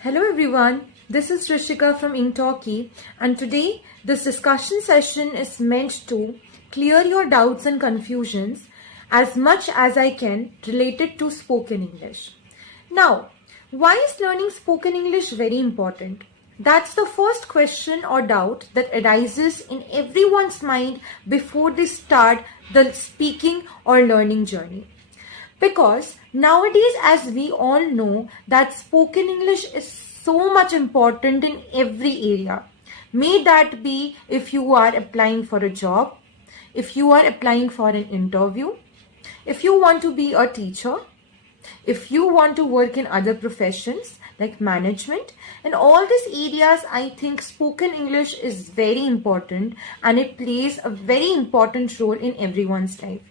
Hello everyone, this is Rishika from Inktalki, and today this discussion session is meant to clear your doubts and confusions as much as I can related to spoken English. Now, why is learning spoken English very important? That's the first question or doubt that arises in everyone's mind before they start the speaking or learning journey. Because nowadays, as we all know, that spoken English is so much important in every area. May that be if you are applying for a job, if you are applying for an interview, if you want to be a teacher, if you want to work in other professions like management, and all these areas, I think spoken English is very important and it plays a very important role in everyone's life.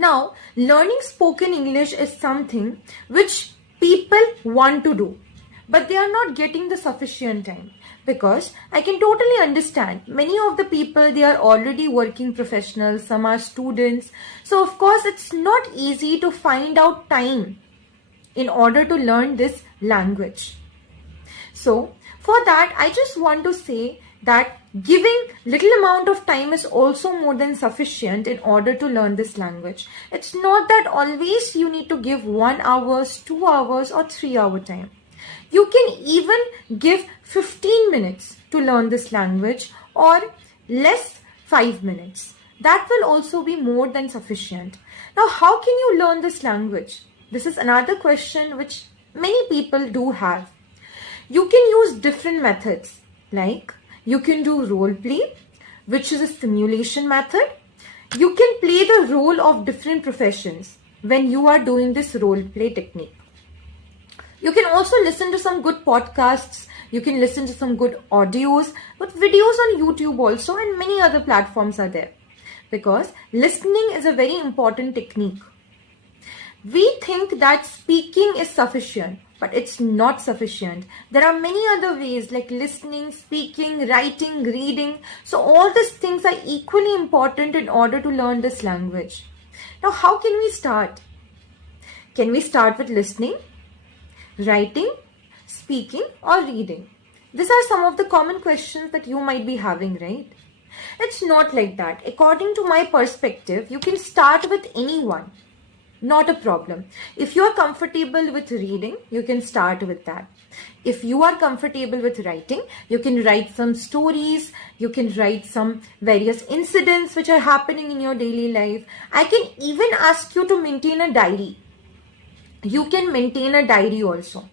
Now, learning spoken English is something which people want to do, but they are not getting the sufficient time, because I can totally understand many of the people, they are already working professionals, some are students. So of course, it's not easy to find out time in order to learn this language. So for that, I just want to say that giving little amount of time is also more than sufficient in order to learn this language. It's not that always you need to give 1 hour, 2 hours or 3 hour time. You can even give 15 minutes to learn this language, or less 5 minutes. That will also be more than sufficient. Now, how can you learn this language? This is another question which many people do have. You can use different methods, like you can do role play, which is a simulation method. You can play the role of different professions when you are doing this role play technique. You can also listen to some good podcasts. You can listen to some good audios, but videos on YouTube also, and many other platforms are there. Because listening is a very important technique. We think that speaking is sufficient, but it's not sufficient. There are many other ways like listening, speaking, writing, reading. So all these things are equally important in order to learn this language. Now, how can we start? Can we start with listening, writing, speaking, or reading? These are some of the common questions that you might be having, right? It's not like that. According to my perspective, you can start with any one. Not a problem. If you are comfortable with reading, you can start with that. If you are comfortable with writing, you can write some stories, you can write some various incidents which are happening in your daily life. I can even ask you to maintain a diary. You can maintain a diary also,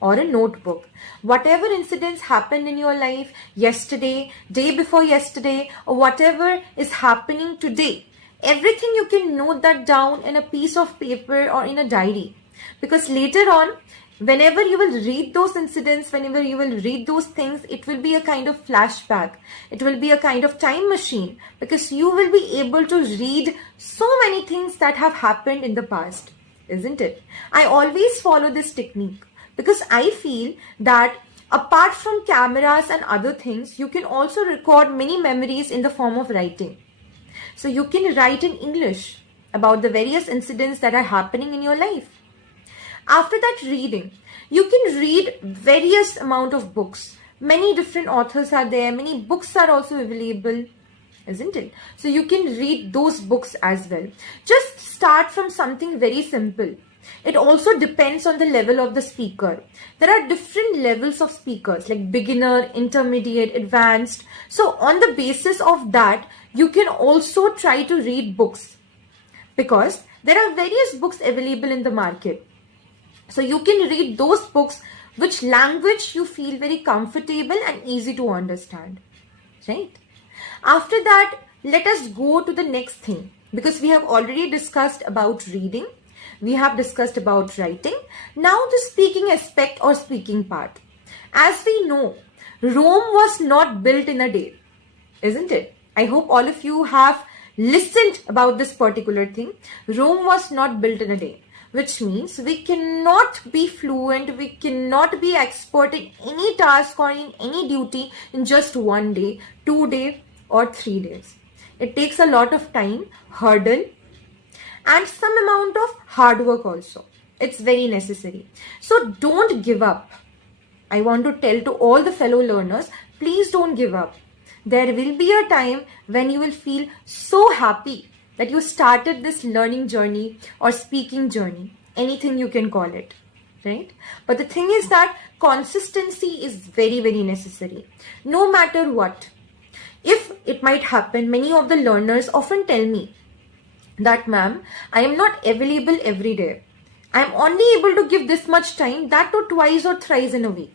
or a notebook. Whatever incidents happened in your life yesterday, day before yesterday, or whatever is happening today, everything you can note that down in a piece of paper or in a diary. Because later on, whenever you will read those incidents, whenever you will read those things, it will be a kind of flashback. It will be a kind of time machine, because you will be able to read so many things that have happened in the past, isn't it? I always follow this technique because I feel that apart from cameras and other things, you can also record many memories in the form of writing. So you can write in English about the various incidents that are happening in your life. After that, reading. You can read various amount of books. Many different authors are there. Many books are also available, isn't it? So you can read those books as well. Just start from something very simple. It also depends on the level of the speaker. There are different levels of speakers like beginner, intermediate, advanced. So on the basis of that, you can also try to read books, because there are various books available in the market. So you can read those books which language you feel very comfortable and easy to understand, right? After that, let us go to the next thing, because we have already discussed about reading. We have discussed about writing. Now the speaking aspect or speaking part. As we know, Rome was not built in a day, isn't it? I hope all of you have listened about this particular thing. Rome was not built in a day, which means we cannot be fluent, we cannot be expert in any task or in any duty in just 1 day, 2 days, or 3 days. It takes a lot of time, hurdle, and some amount of hard work also. It's very necessary. So don't give up. I want to tell to all the fellow learners, please don't give up. There will be a time when you will feel so happy that you started this learning journey or speaking journey, anything you can call it, right? But the thing is that consistency is very, very necessary, no matter what. If it might happen, many of the learners often tell me that, ma'am, I am not available every day. I am only able to give this much time, that to twice or thrice in a week.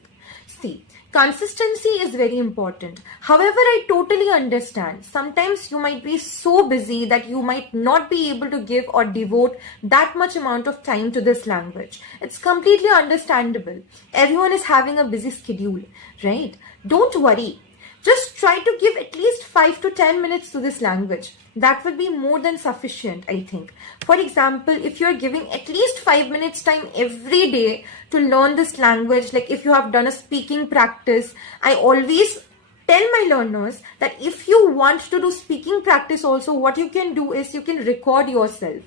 See, consistency is very important. However, I totally understand. Sometimes you might be so busy that you might not be able to give or devote that much amount of time to this language. It's completely understandable. Everyone is having a busy schedule, right? Don't worry. Just try to give at least 5 to 10 minutes to this language. That will be more than sufficient, I think. For example, if you are giving at least 5 minutes time every day to learn this language, like if you have done a speaking practice, I always tell my learners that if you want to do speaking practice also, what you can do is you can record yourself,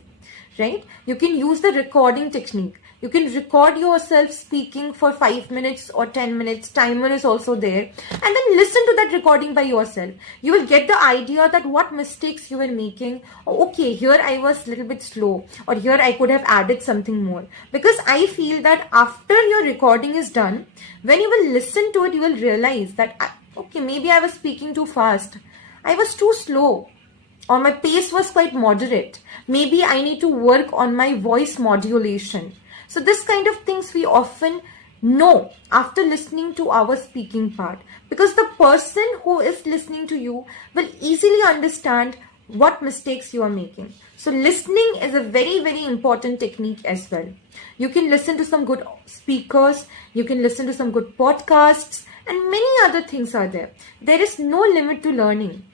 right? You can use the recording technique. You can record yourself speaking for 5 minutes or 10 minutes. Timer is also there. And then listen to that recording by yourself. You will get the idea that what mistakes you were making. Oh, okay, here I was a little bit slow. Or here I could have added something more. Because I feel that after your recording is done, when you will listen to it, you will realize that, okay, maybe I was speaking too fast. I was too slow. Or my pace was quite moderate. Maybe I need to work on my voice modulation. So this kind of things we often know after listening to our speaking part, because the person who is listening to you will easily understand what mistakes you are making. So listening is a very, very important technique as well. You can listen to some good speakers, you can listen to some good podcasts, and many other things are there. There is no limit to learning.